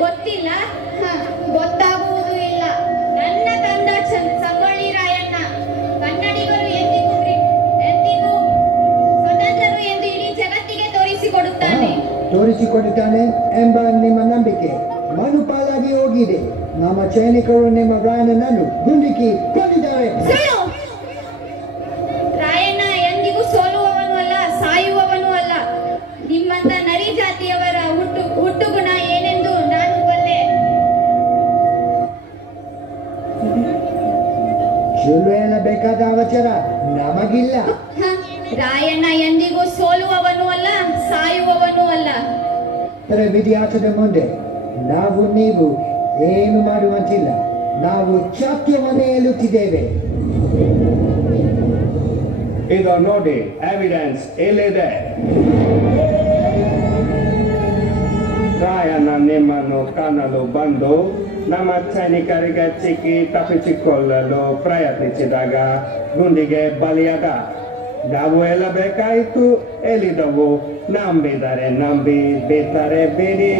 ಗೊತ್ತಿಲ್ಲ? ಗೊತ್ತಾಗುವುದು ಇಲ್ಲ. ನನ್ನ ಕಂದ ಸಂಗೊಳ್ಳಿ ರಾಯಣ್ಣ ಕನ್ನಡಿಗರು ಎಂದಿಗೂ ಸ್ವತಂತ್ರರು ಎಂದು ಇಡೀ ಜಗತ್ತಿಗೆ ತೋರಿಸಿಕೊಡುತ್ತಾನೆ ಎಂಬ ನಿಮ್ಮ ನಂಬಿಕೆ ಮನುಪಾಲಾಗಿ ಹೋಗಿದೆ. ನಮ್ಮ ಸೈನಿಕರು ನಿಮ್ಮ ರಾಯಣ್ಣನನ್ನು ಗುಂಡಿಕ್ಕಿ ಕೊಂದಿದ್ದಾರೆ. ರಾಯಣ್ಣ ಎಂದಿಗೂ ಸೋಲುವವನು ಅಲ್ಲ, ಸಾಯುವವನು ಅಲ್ಲ. ನಿಮ್ಮಂತ ನರಿ ಜಾತಿಯವರ ಹುಟ್ಟುಗುಣ ಏನೆಂದು ನಾನು ಬಲ್ಲೆ. ಸುಳ್ಳು ಹೇಳಬೇಕಾದ ಅವಸರ ನಮಗಿಲ್ಲ. ರಾಯಣ್ಣ ಎಂದಿಗೂ ಸೋಲುವವನು ಅಲ್ಲ, ಸಾಯುವವನು ಅಲ್ಲ. ವಿಧಿಯಾಸದ ಮುಂದೆ ನಾವು ನೀವು ಏನು ಮಾಡುವಂತಿಲ್ಲ. ನಾವು ಸತ್ಯವನ್ನೇ ಹೇಳುತ್ತಿದ್ದೇವೆ. ಇದು ನೋಡಿ, ಎವಿಡೆನ್ಸ್ ಎಲ್ಲಿದೆ? ರಾಯಣ್ಣ ನಿಮ್ಮನ್ನು ಕಾಣಲು ಬಂದು ನಮ್ಮ ಸೈನಿಕರಿಗೆ ಸಿಕ್ಕಿ ತಪ್ಪಿಸಿಕೊಳ್ಳಲು ಪ್ರಯತ್ನಿಸಿದಾಗ ಗುಂಡಿಗೆ ಬಲಿಯಾದ. ನಾವು ಹೇಳಬೇಕಾಯಿತು, ಹೇಳಿದವು. ನಂಬಿದರೆ ನಂಬಿ, ಬಿಟ್ಟರೆ ಬಿಡಿ.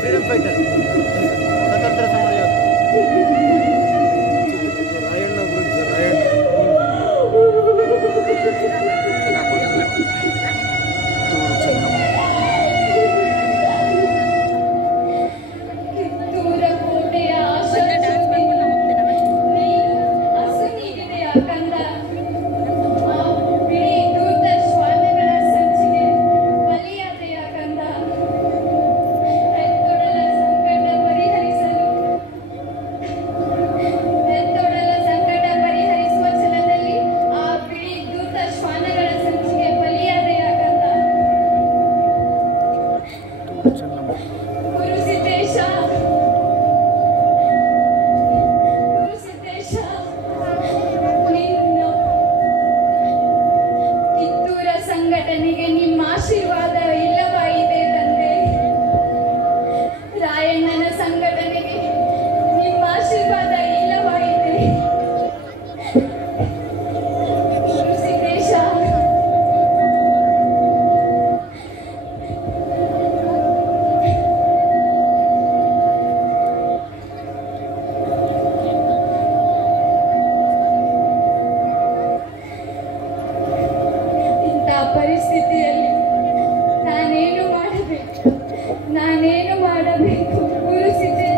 ಫ್ರೀಡಮ್ ಫೈಟರ್, ಸ್ವತಂತ್ರ ಸಮರ ರಾಯಣ್ಣ ಗುರುಜಿ ಕಿತ್ತೂರ ಕೋಟೆಯ ಅಸನಿಗೆಯ ಕಂದ ಬಿಳಿ ದೂತ ಶ್ವಾನಗಳ ಸಂಚಿಗೆ ಬಲಿಯಾದೆಯ ಕಂದ. ಹೆತ್ತೊಡಲ ಸಂಕಟ ಪರಿಹರಿಸುವ ಛಲದಲ್ಲಿ ಆ ಬಿಳಿ ದೂತ ಶ್ವಾನಗಳ ಸಂಚಿಗೆ ಬಲಿಯಾದೆಯ ಕಂದ. ಗುರುಸಿದ್ದೇಶ, ಕಿತ್ತೂರ ಸಂಘಟನೆಗೆ ನಿಮ್ಮ ಆಶೀರ್ವಾದ ಇಲ್ಲವಾಯಿತೆ ತಂದೆ. ರಾಯಣ್ಣನ ಸಂಘಟನೆಗೆ ನಿಮ್ಮ ಆಶೀರ್ವಾದ ಇಲ್ಲವಾಯಿತೆ. ಗುರುಸಿದ್ದೇಶ, ಇಂಥ ಪರಿಸ್ಥಿತಿಯಲ್ಲಿ ನಾನೇನು ಮಾಡಬೇಕು ಗುರುಸಿದ್ದೇಶ?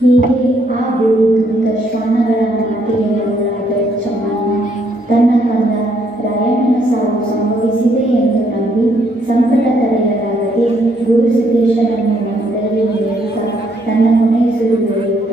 ಹೀಗೆ ಆ ಬಿಳಿ ಶ್ವಾನಗಳ ಮಾತಿಗೆ ಬದಲಾದ ಚಮ್ಮಣ್ಣ ತನ್ನ ಕಂದ ರಾಯಣ್ಣನ ಸಾವು ಸಂಭವಿಸಿದೆ ಎಂದು ನಂಬಿ ಸಂಕಟ ತಡೆಯಲಾಗದೆ ಗುರುಸಿದ್ದೇಶನನ್ನು ಮೊದಲೇ ತನ್ನ ಕೊನೆಯುಸಿರುವವರೆಗೂ